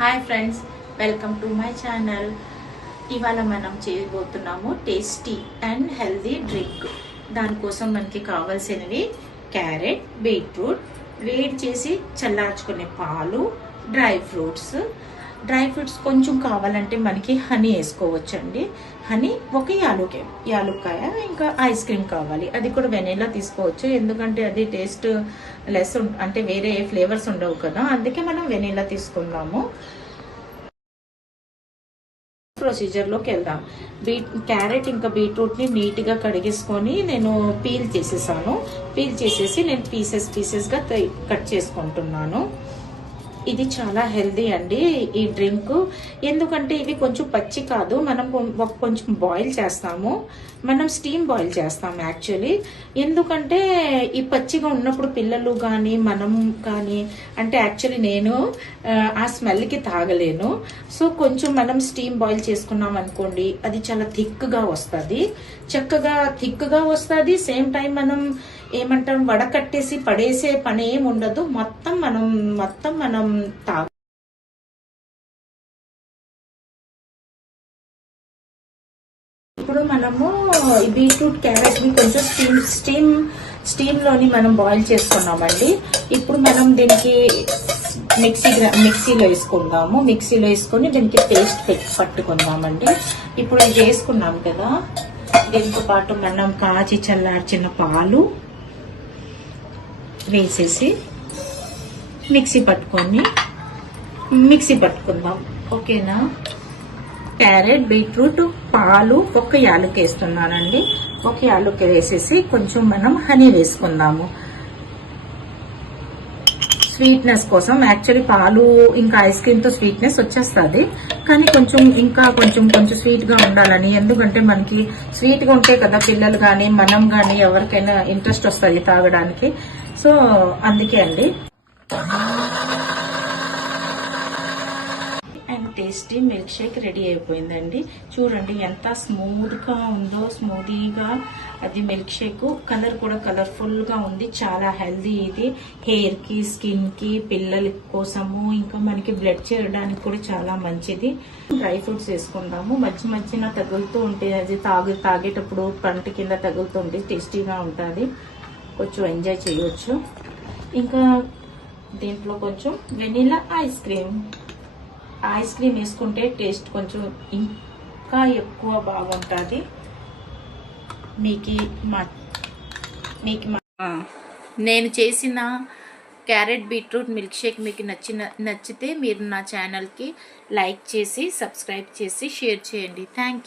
Hi friends, welcome to my channel. ఇవాళ మనం చేయబోతున్నాము టేస్టీ అండ్ హెల్దీ డ్రింక్. దానికోసం మనకి కావాల్సినవి క్యారెట్, బీట్రూట్, వేడి చేసి చల్లార్చుకునే పాలు, డ్రై ఫ్రూట్స్ కొంచెం కావాలంటే మనకి హనీ వేసుకోవచ్చండి. హనీ ఒక యాలుక్కాయ, ఇంకా ఐస్ క్రీమ్ కావాలి. అది కూడా వెనీలా తీసుకోవచ్చు, ఎందుకంటే అది టేస్ట్ లెస్ అంటే వేరే ఫ్లేవర్స్ ఉండవు కదా, అందుకే మనం వెనీలా తీసుకుందాము. ప్రొసీజర్లోకి వెళ్దాం. క్యారెట్ ఇంకా బీట్రూట్ని నీట్గా కడిగేసుకొని నేను పీల్ చేసేసి నేను పీసెస్గా కట్ చేసుకుంటున్నాను. ఇది చాలా హెల్దీ అండి ఈ డ్రింక్. ఎందుకంటే ఇవి కొంచెం పచ్చి కాదు, మనం కొంచెం బాయిల్ చేస్తాము, మనం స్టీమ్ బాయిల్ చేస్తాం యాక్చువల్లీ. ఎందుకంటే ఈ పచ్చిగా ఉన్నప్పుడు పిల్లలు కానీ మనం కానీ, అంటే యాక్చువల్లీ నేను ఆ స్మెల్కి తాగలేను. సో కొంచెం మనం స్టీమ్ బాయిల్ చేసుకున్నాం అనుకోండి, అది చాలా థిక్గా వస్తుంది, చక్కగా థిక్గా వస్తుంది. సేమ్ టైం మనం ఏమంటాం, వడకట్టేసి పడేసే పని ఏమి ఉండదు. మొత్తం మనం తాగు. ఇప్పుడు మనము బీట్రూట్ క్యారెట్ ని కొంచెం స్టీమ్ లోని మనం బాయిల్ చేసుకున్నామండి. ఇప్పుడు మనం దీనికి మిక్సీలో వేసుకుందాము. మిక్సీలో వేసుకొని దీనికి పేస్ట్ పట్టుకుందామండి. ఇప్పుడు ఇది వేసుకున్నాం కదా, దీంతో పాటు మనం కాచి చల్లార్చిన పాలు వేసేసి మిక్సీ పట్టుకుందాం. ఓకేనా? క్యారెట్, బీట్రూట్, పాలు, ఒక యాలుక వేస్తున్నానండి. ఒక యాలుక వేసేసి కొంచెం మనం హనీ వేసుకుందాము స్వీట్నెస్ కోసం. యాక్చువల్లీ పాలు ఇంకా ఐస్ క్రీమ్ తో స్వీట్నెస్ వచ్చేస్తుంది, కానీ కొంచెం స్వీట్ గా ఉండాలని. ఎందుకంటే మనకి స్వీట్ గా ఉంటే కదా పిల్లలు కానీ మనం కానీ ఎవరికైనా ఇంట్రెస్ట్ వస్తుంది తాగడానికి. సో అందుకే అండి. And tasty milk shake ready అయిపోయిందండి. చూడండి ఎంత స్మూత్గా ఉందో, స్మూదీగా అది మిల్క్ షేక్. కలర్ కూడా కలర్ఫుల్ గా ఉంది, చాలా హెల్దీ. ఇది హెయిర్ కి, స్కిన్ కి, పిల్లల కోసము, ఇంకా మనకి బ్లడ్ చేరడానికి కూడా చాలా మంచిది. డ్రై ఫ్రూట్స్ వేసుకుందాము. మధ్యన తగులుతూ ఉంటే అది తాగేటప్పుడు పంట కింద తగులుతుంటే టేస్టీగా ఉంటుంది, కొంచెం ఎంజాయ్ చేయొచ్చు. ఇంకా దీంట్లో కొంచెం వెనీలా ఐస్ క్రీమ్ వేసుకుంటే టేస్ట్ కొంచెం ఇంకా ఎక్కువ బాగుంటుంది. నేను చేసిన క్యారెట్ బీట్రూట్ మిల్క్ షేక్ మీకు నచ్చితే మీరు నా ఛానల్కి లైక్ చేసి, సబ్స్క్రైబ్ చేసి, షేర్ చేయండి. Thank you.